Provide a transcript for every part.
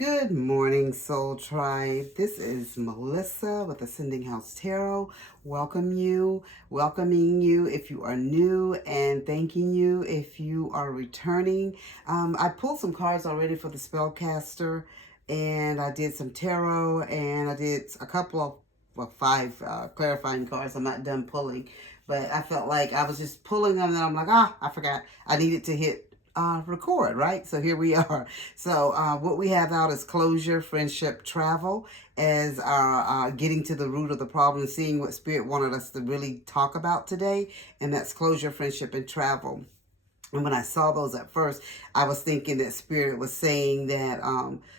Good morning, Soul Tribe. This is Melissa with Ascending House Tarot. Welcoming you if you are new, and thanking you if you are returning. I pulled some cards already for the Spellcaster, and I did some tarot, and I did a couple of, well, five clarifying cards. I'm not done pulling, but I felt like I was just pulling them, and I'm like, I forgot. I needed to hit record, right? So here we are. So what we have out is closure, friendship, travel as our getting to the root of the problem, seeing what Spirit wanted us to really talk about today. And that's closure, friendship, and travel. And when I saw those at first, I was thinking that Spirit was saying that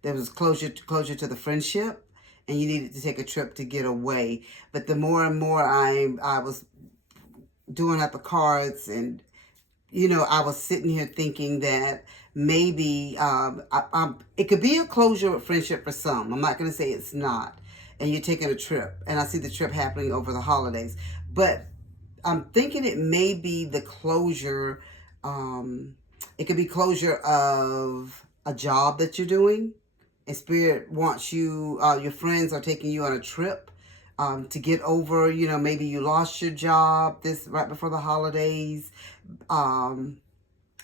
there was closure to the friendship, and you needed to take a trip to get away. But the more and more I was doing up the cards, and I was sitting here thinking that maybe it could be a closure with friendship for some. I'm not going to say it's not. And you're taking a trip, and I see the trip happening over the holidays. But I'm thinking it may be the closure. It could be closure of a job that you're doing, and Spirit wants you. Your friends are taking you on a trip. To get over, maybe you lost your job this right before the holidays. um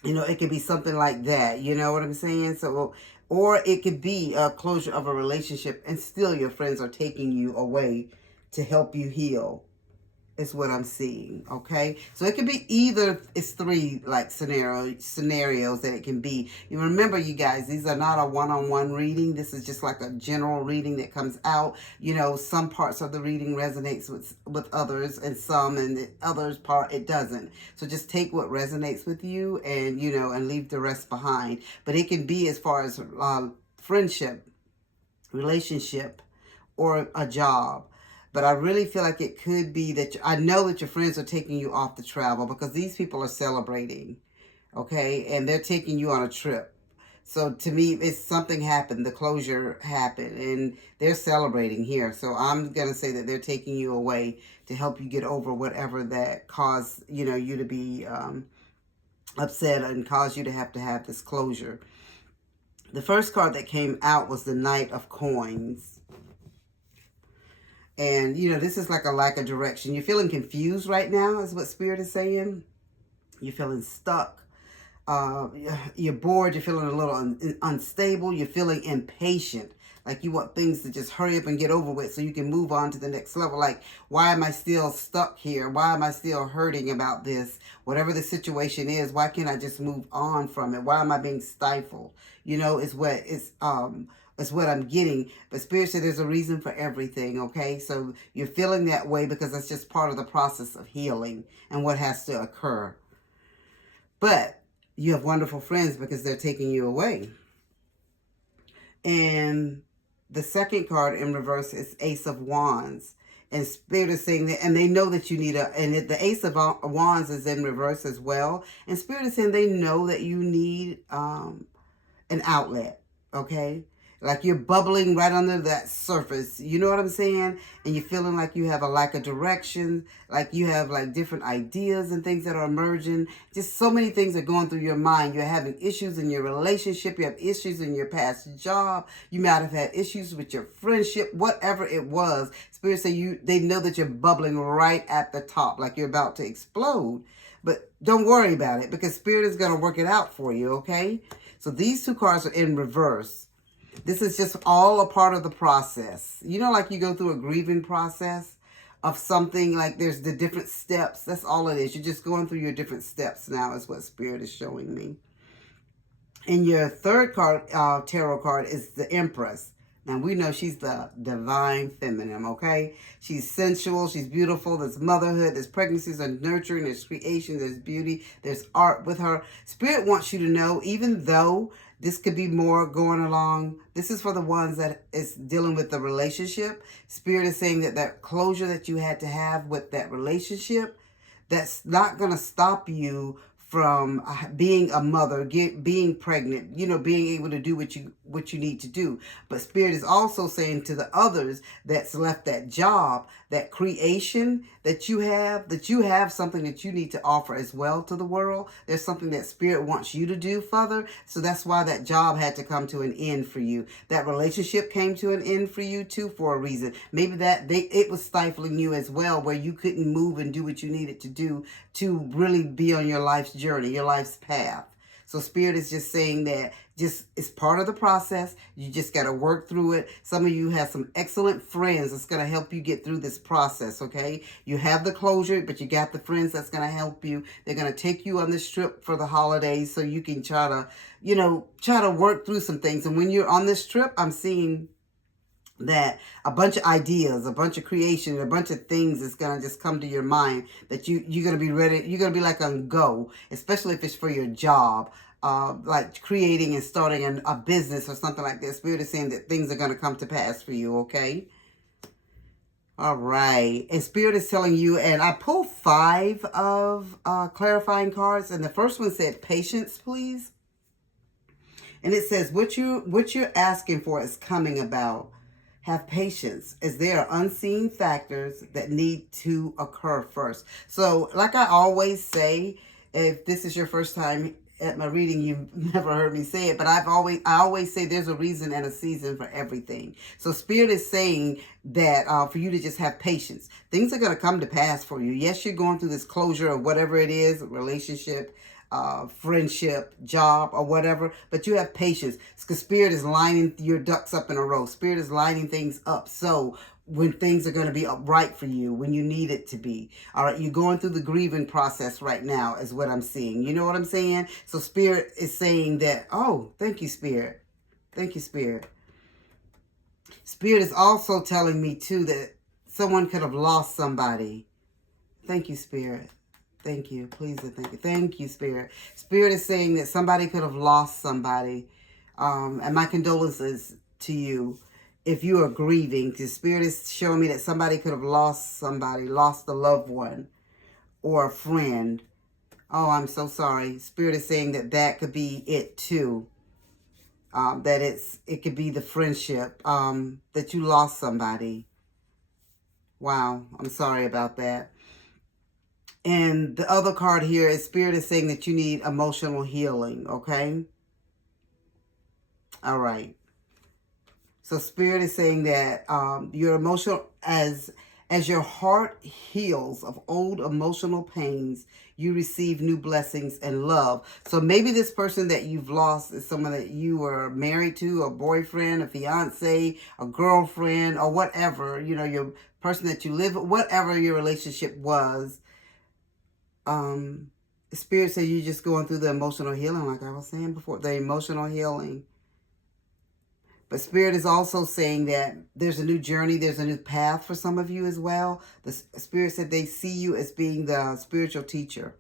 it could be something like that, you know what I'm saying? So, or it could be a closure of a relationship, and still your friends are taking you away to help you heal, is what I'm seeing. Okay, so it could be either. It's three like scenarios that it can be. You remember, you guys, these are not a one-on-one reading. This is just like a general reading that comes out. Some parts of the reading resonates with others, and the others part it doesn't. So just take what resonates with you, and leave the rest behind. But it can be as far as friendship, relationship, or a job. But I really feel like it could be that I know that your friends are taking you off the travel, because these people are celebrating, okay? And they're taking you on a trip. So to me, it's something happened. The closure happened, and they're celebrating here. So I'm going to say that they're taking you away to help you get over whatever that caused, you to be upset and caused you to have this closure. The first card that came out was the Knight of Coins. And, this is like a lack of direction. You're feeling confused right now, is what Spirit is saying. You're feeling stuck. You're bored. You're feeling a little unstable. You're feeling impatient. Like you want things to just hurry up and get over with so you can move on to the next level. Like, why am I still stuck here? Why am I still hurting about this? Whatever the situation is, why can't I just move on from it? Why am I being stifled? Is what I'm getting. But Spirit said there's a reason for everything, okay? So you're feeling that way because that's just part of the process of healing and what has to occur. But you have wonderful friends because they're taking you away. And the second card in reverse is Ace of Wands. And Spirit is saying that, and they know that you need the Ace of Wands is in reverse as well. And Spirit is saying they know that you need an outlet, okay? Like you're bubbling right under that surface. You know what I'm saying? And you're feeling like you have a lack of direction, like you have like different ideas and things that are emerging. Just so many things are going through your mind. You're having issues in your relationship. You have issues in your past job. You might have had issues with your friendship, whatever it was. Spirit say they know that you're bubbling right at the top, like you're about to explode. But don't worry about it, because Spirit is going to work it out for you, okay? So these two cards are in reverse. This is just all a part of the process. Like you go through a grieving process of something, like there's the different steps. That's all it is. You're just going through your different steps now, is what Spirit is showing me. And your third card, tarot card, is the Empress. Now, we know she's the divine feminine, okay? She's sensual. She's beautiful. There's motherhood. There's pregnancies and nurturing. There's creation. There's beauty. There's art with her. Spirit wants you to know, even though this could be more going along, this is for the ones that is dealing with the relationship. Spirit is saying that closure that you had to have with that relationship, that's not going to stop you from being a mother, being pregnant, being able to do what you need to do. But Spirit is also saying to the others that's left that job, that creation that you have something that you need to offer as well to the world. There's something that Spirit wants you to do, Father. So that's why that job had to come to an end for you. That relationship came to an end for you too, for a reason. Maybe it was stifling you as well, where you couldn't move and do what you needed to do to really be on your life's journey, your life's path. So Spirit is just saying that it's part of the process. You just got to work through it. Some of you have some excellent friends that's going to help you get through this process, okay? You have the closure, but you got the friends that's going to help you. They're going to take you on this trip for the holidays so you can try to work through some things. And when you're on this trip, I'm seeing that a bunch of ideas, a bunch of creation, a bunch of things is going to just come to your mind that you're going to be ready. You're going to be like on go, especially if it's for your job, like creating and starting a business or something like that. Spirit is saying that things are going to come to pass for you, okay? All right. And Spirit is telling you, and I pulled 5 of clarifying cards, and the first one said, patience, please. And it says, what you're asking for is coming about. Have patience, as there are unseen factors that need to occur first. So, like I always say, if this is your first time at my reading, you've never heard me say it, but I always say there's a reason and a season for everything. So Spirit is saying that for you to just have patience. Things are going to come to pass for you. Yes, you're going through this closure of whatever it is, relationship, friendship, job, or whatever, but you have patience because Spirit is lining your ducks up in a row. Spirit is lining things up so when things are going to be upright for you, when you need it to be. All right, you're going through the grieving process right now is what I'm seeing. You know what I'm saying? So Spirit is saying that, oh, thank you, Spirit. Thank you, Spirit. Spirit is also telling me, too, that someone could have lost somebody. Thank you, Spirit. Thank you. Please and thank you. Thank you, Spirit. Spirit is saying that somebody could have lost somebody. And my condolences to you if you are grieving. Because Spirit is showing me that somebody could have lost somebody, lost a loved one or a friend. Oh, I'm so sorry. Spirit is saying that could be it too. That it could be the friendship, that you lost somebody. Wow. I'm sorry about that. And the other card here is Spirit is saying that you need emotional healing, okay? All right. So Spirit is saying that your emotional, as your heart heals of old emotional pains, you receive new blessings and love. So maybe this person that you've lost is someone that you were married to, a boyfriend, a fiance, a girlfriend, or whatever, your person that you live with, whatever your relationship was. Spirit said you're just going through the emotional healing, like I was saying before, the emotional healing. But Spirit is also saying that there's a new journey, there's a new path for some of you as well. The Spirit said they see you as being the spiritual teacher.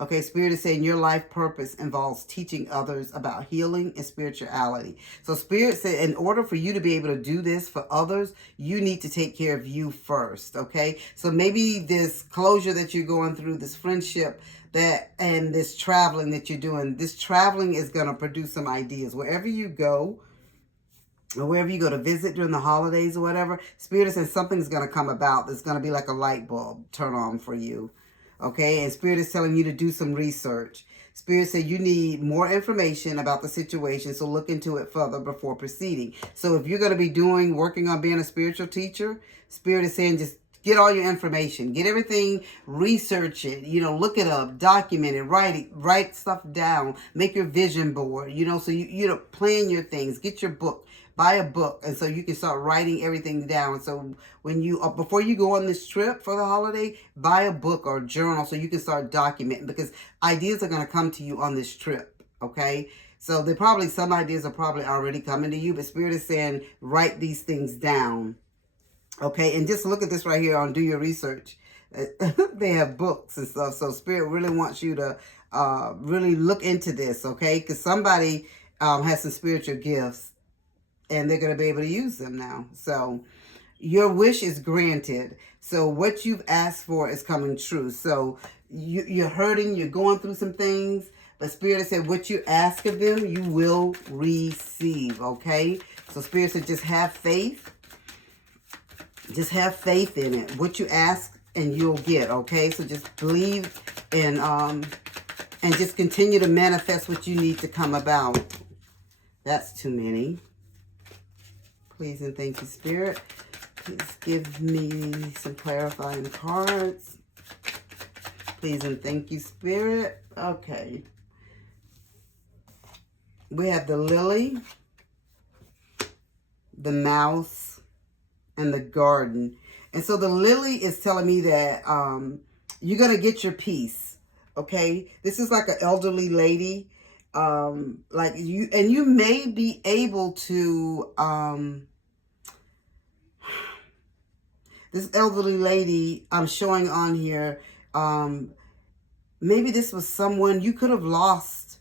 Okay, Spirit is saying your life purpose involves teaching others about healing and spirituality. So Spirit said in order for you to be able to do this for others, you need to take care of you first, okay? So maybe this closure that you're going through, this friendship, and this traveling that you're doing, this traveling is going to produce some ideas. Wherever you go, or wherever you go to visit during the holidays or whatever, Spirit says something's going to come about that's going to be like a light bulb turn on for you. Okay, and Spirit is telling you to do some research. Spirit said you need more information about the situation, so look into it further before proceeding. So if you're going to be working on being a spiritual teacher, Spirit is saying just get all your information, get everything, research it, look it up, document it, write stuff down, make your vision board, so you plan your things, get your book. Buy a book, and so you can start writing everything down. So when before you go on this trip for the holiday, buy a book or a journal so you can start documenting, because ideas are going to come to you on this trip, okay? So some ideas are probably already coming to you, but Spirit is saying write these things down, okay? And just look at this right here on Do Your Research. They have books and stuff, so Spirit really wants you to really look into this, okay? Because somebody has some spiritual gifts, and they're going to be able to use them now. So your wish is granted. So what you've asked for is coming true. So you're hurting, you're going through some things, but Spirit said what you ask of them, you will receive, okay? So Spirit said just have faith. Just have faith in it. What you ask and you'll get, okay? So just believe and just continue to manifest what you need to come about. That's too many. Please and thank you, Spirit. Please give me some clarifying cards. Please and thank you, Spirit. Okay. We have the lily, the mouse, and the garden. And so the lily is telling me that you're going to get your peace. Okay. This is like an elderly lady. Like you, and you may be able to, this elderly lady I'm showing on here, maybe this was someone you could have lost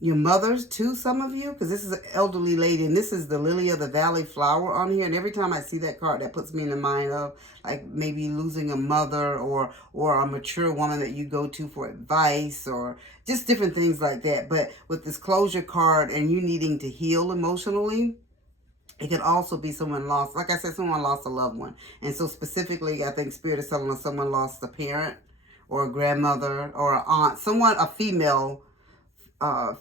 your mothers too, some of you, because this is an elderly lady, and this is the lily of the valley flower on here. And every time I see that card, that puts me in the mind of like maybe losing a mother or a mature woman that you go to for advice or just different things like that. But with this closure card and you needing to heal emotionally, it could also be someone lost, like I said, someone lost a loved one. And so specifically, I think Spirit is telling us someone lost a parent or a grandmother or an aunt, someone, a female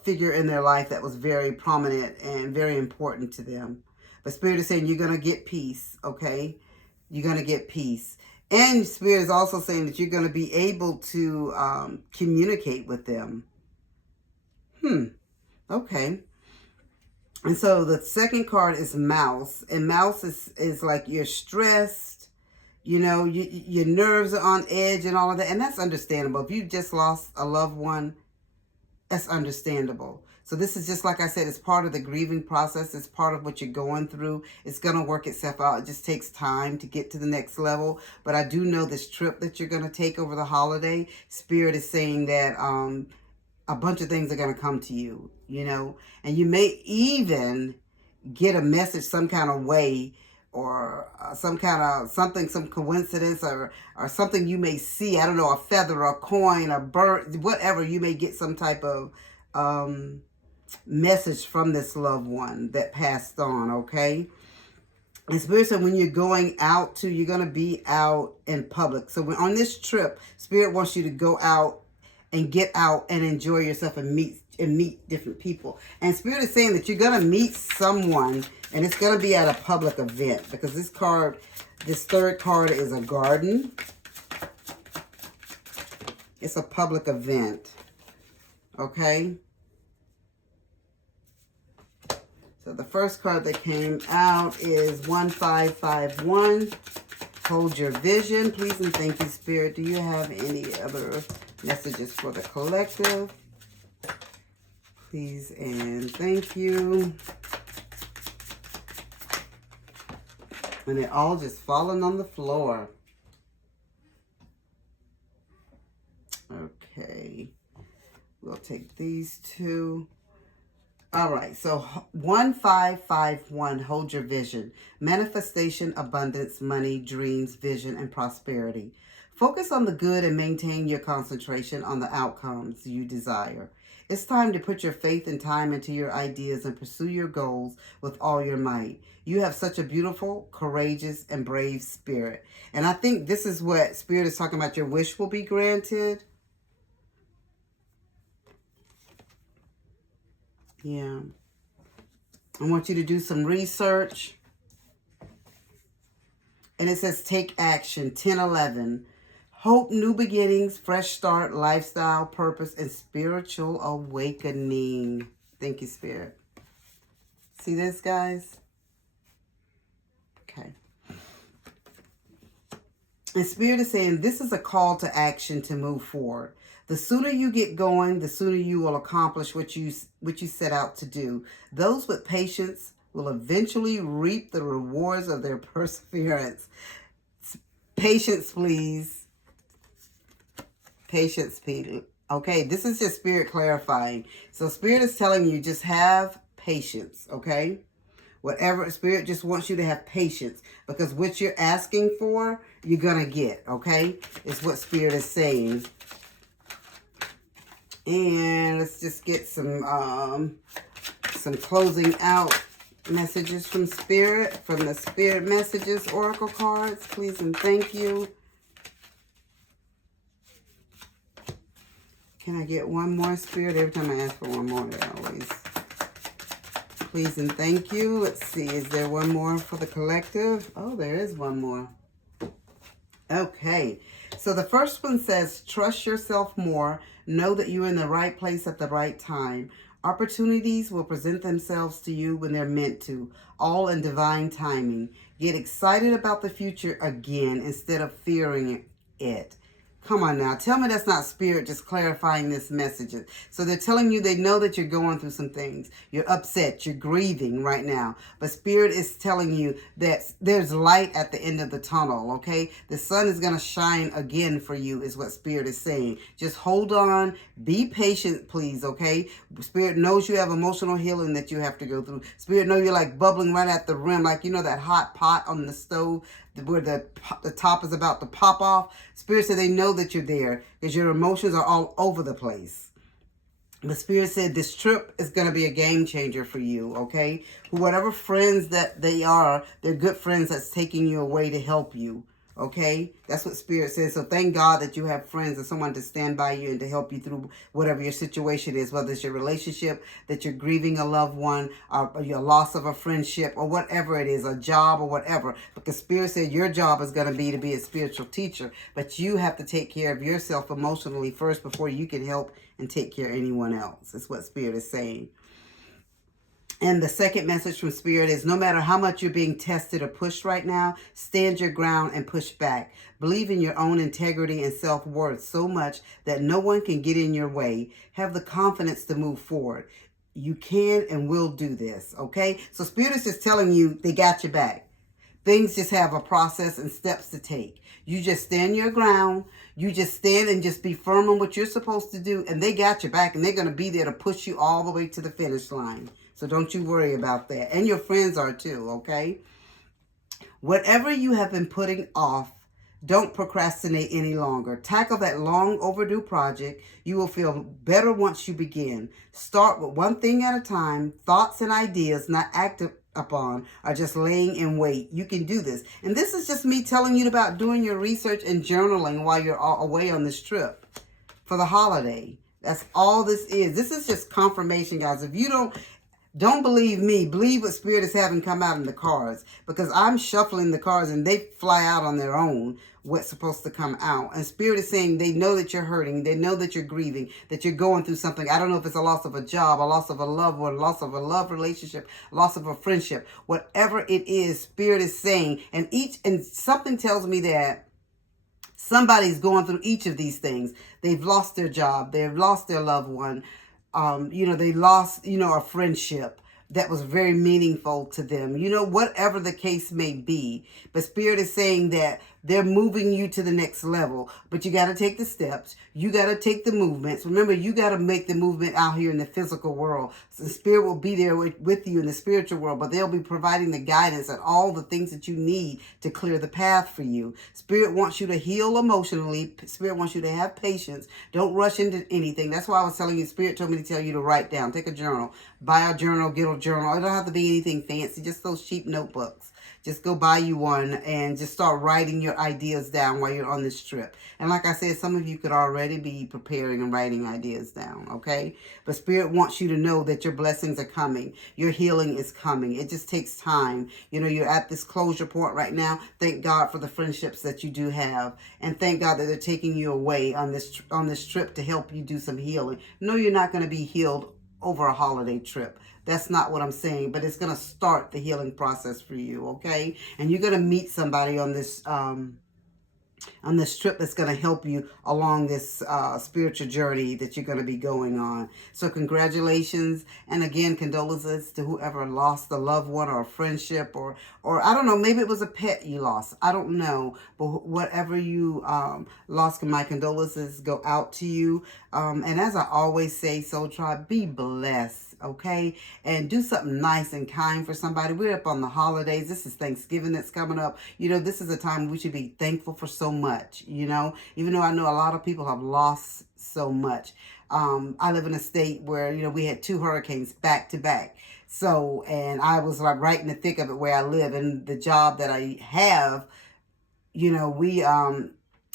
figure in their life that was very prominent and very important to them. But Spirit is saying you're going to get peace, okay? You're going to get peace. And Spirit is also saying that you're going to be able to communicate with them. Okay. And so the second card is mouse. And mouse is like you're stressed. You know, your nerves are on edge and all of that. And that's understandable. If you just lost a loved one, that's understandable. So this is just, like I said, it's part of the grieving process. It's part of what you're going through. It's going to work itself out. It just takes time to get to the next level. But I do know this trip that you're going to take over the holiday, Spirit is saying that a bunch of things are going to come to you, you know. And you may even get a message some kind of way, or some kind of something, some coincidence, or something you may see. I don't know, a feather, a coin, a bird, whatever. You may get some type of message from this loved one that passed on, okay? And Spirit said when you're going out to, you're going to be out in public. So when on this trip, Spirit wants you to go out and get out and enjoy yourself and meet different people. And Spirit is saying that you're going to meet someone, and it's going to be at a public event, because this card, this third card, is a garden. It's a public event. Okay? So the first card that came out is 1551. Hold your vision. Please and thank you, Spirit. Do you have any other messages for the collective? Please and thank you. And it all just falling on the floor. Okay. We'll take these two. All right. So 1551, hold your vision. Manifestation, abundance, money, dreams, vision, and prosperity. Focus on the good and maintain your concentration on the outcomes you desire. It's time to put your faith and time into your ideas and pursue your goals with all your might. You have such a beautiful, courageous, and brave spirit. And I think this is what Spirit is talking about. Your wish will be granted. Yeah. I want you to do some research. And it says take action, 1011. Hope, new beginnings, fresh start, lifestyle, purpose, and spiritual awakening. Thank you, Spirit. See this, guys? Okay. And Spirit is saying this is a call to action to move forward. The sooner you get going, the sooner you will accomplish what you set out to do. Those with patience will eventually reap the rewards of their perseverance. Patience, please. Patience, Peter. Okay, this is just Spirit clarifying. So Spirit is telling you just have patience, okay? Whatever, Spirit just wants you to have patience, because what you're asking for, you're going to get, okay? It's what Spirit is saying. And let's just get some closing out messages from Spirit, from the Spirit Messages Oracle cards. Please and thank you. Can I get one more, Spirit? Every time I ask for one more, they always... Please and thank you. Let's see. Is there one more for the collective? Oh, there is one more. Okay. So the first one says, trust yourself more. Know that you're in the right place at the right time. Opportunities will present themselves to you when they're meant to, all in divine timing. Get excited about the future again instead of fearing it. Come on now. Tell me that's not Spirit just clarifying this message. So they're telling you they know that you're going through some things. You're upset. You're grieving right now. But Spirit is telling you that there's light at the end of the tunnel, okay? The sun is going to shine again for you is what Spirit is saying. Just hold on. Be patient, please, okay? Spirit knows you have emotional healing that you have to go through. Spirit knows you're like bubbling right at the rim, like, you know, that hot pot on the stove where the top is about to pop off. Spirit said they know that you're there because your emotions are all over the place. The Spirit said this trip is going to be a game changer for you, okay? Whatever friends that they are, they're good friends that's taking you away to help you, okay? That's what Spirit says. So thank God that you have friends and someone to stand by you and to help you through whatever your situation is, whether it's your relationship, that you're grieving a loved one, or your loss of a friendship, or whatever it is, a job or whatever. Because Spirit said your job is going to be a spiritual teacher, but you have to take care of yourself emotionally first before you can help and take care of anyone else. That's what Spirit is saying. And the second message from Spirit is, no matter how much you're being tested or pushed right now, stand your ground and push back. Believe in your own integrity and self-worth so much that no one can get in your way. Have the confidence to move forward. You can and will do this, okay? So Spirit is just telling you they got your back. Things just have a process and steps to take. You just stand your ground. You just stand and just be firm on what you're supposed to do. And they got your back, and they're going to be there to push you all the way to the finish line. So don't you worry about that. And your friends are too, okay? Whatever you have been putting off, don't procrastinate any longer. Tackle that long overdue project. You will feel better once you begin. Start with one thing at a time. Thoughts and ideas not acted upon are just laying in wait. You can do this. And this is just me telling you about doing your research and journaling while you're away on this trip for the holiday. That's all this is. This is just confirmation, guys. If you don't believe me, believe what Spirit is having come out in the cards, because I'm shuffling the cards and they fly out on their own what's supposed to come out. And Spirit is saying they know that you're hurting. They know that you're grieving, that you're going through something. I don't know if it's a loss of a job, a loss of a loved one, loss of a love relationship, loss of a friendship, whatever it is, Spirit is saying. And something tells me that somebody's going through each of these things. They've lost their job. They've lost their loved one. They lost, a friendship that was very meaningful to them, whatever the case may be. But Spirit is saying that they're moving you to the next level, but you got to take the steps. You got to take the movements. Remember, you got to make the movement out here in the physical world. So the Spirit will be there with you in the spiritual world, but they'll be providing the guidance and all the things that you need to clear the path for you. Spirit wants you to heal emotionally. Spirit wants you to have patience. Don't rush into anything. That's why I was telling you, Spirit told me to tell you to write down. Take a journal. Buy a journal, get a journal. It don't have to be anything fancy, just those cheap notebooks. Just go buy you one and just start writing your ideas down while you're on this trip. And like I said, some of you could already be preparing and writing ideas down, okay? But Spirit wants you to know that your blessings are coming. Your healing is coming. It just takes time. You're at this closure point right now. Thank God for the friendships that you do have. And thank God that they're taking you away on this trip to help you do some healing. No, you're not going to be healed over a holiday trip. That's not what I'm saying, but it's going to start the healing process for you, okay? And you're going to meet somebody on this on this trip that's going to help you along this spiritual journey that you're going to be going on. So congratulations. And again, condolences to whoever lost a loved one or a friendship or I don't know, maybe it was a pet you lost. I don't know. But whatever you lost, my condolences go out to you. And as I always say, Soul Tribe, be blessed. Okay, and do something nice and kind for somebody. We're up on the holidays. This is Thanksgiving that's coming up. You know, this is a time we should be thankful for so much, you know, even though I know a lot of people have lost so much. I live in a state where, you know, we had 2 hurricanes back to back. So, and I was like right in the thick of it where I live, and the job that I have, you know,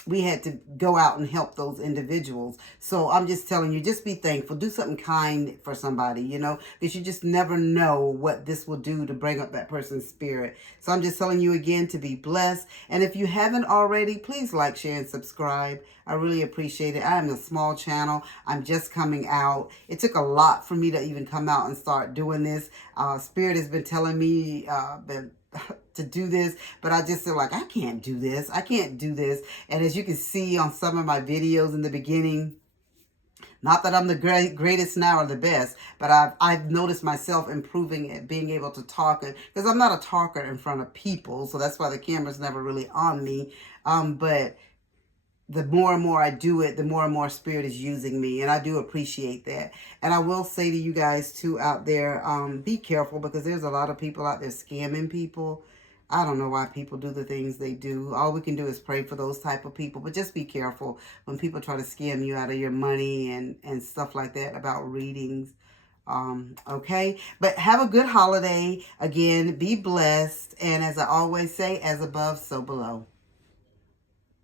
we had to go out and help those individuals. So I'm just telling you, just be thankful. Do something kind for somebody, you know, because you just never know what this will do to bring up that person's spirit. So I'm just telling you again to be blessed. And if you haven't already, please like, share, and subscribe. I really appreciate it. I am a small channel. I'm just coming out. It took a lot for me to even come out and start doing this. Spirit has been telling me to do this, but I just feel like I can't do this. I can't do this. And as you can see on some of my videos in the beginning, not that I'm the greatest now or the best, but I've noticed myself improving at being able to talk, because I'm not a talker in front of people, so that's why the camera's never really on me. But the more and more I do it, the more and more Spirit is using me. And I do appreciate that. And I will say to you guys too out there, be careful, because there's a lot of people out there scamming people. I don't know why people do the things they do. All we can do is pray for those type of people. But just be careful when people try to scam you out of your money and stuff like that about readings. Okay, but have a good holiday. Again, be blessed. And as I always say, as above, so below.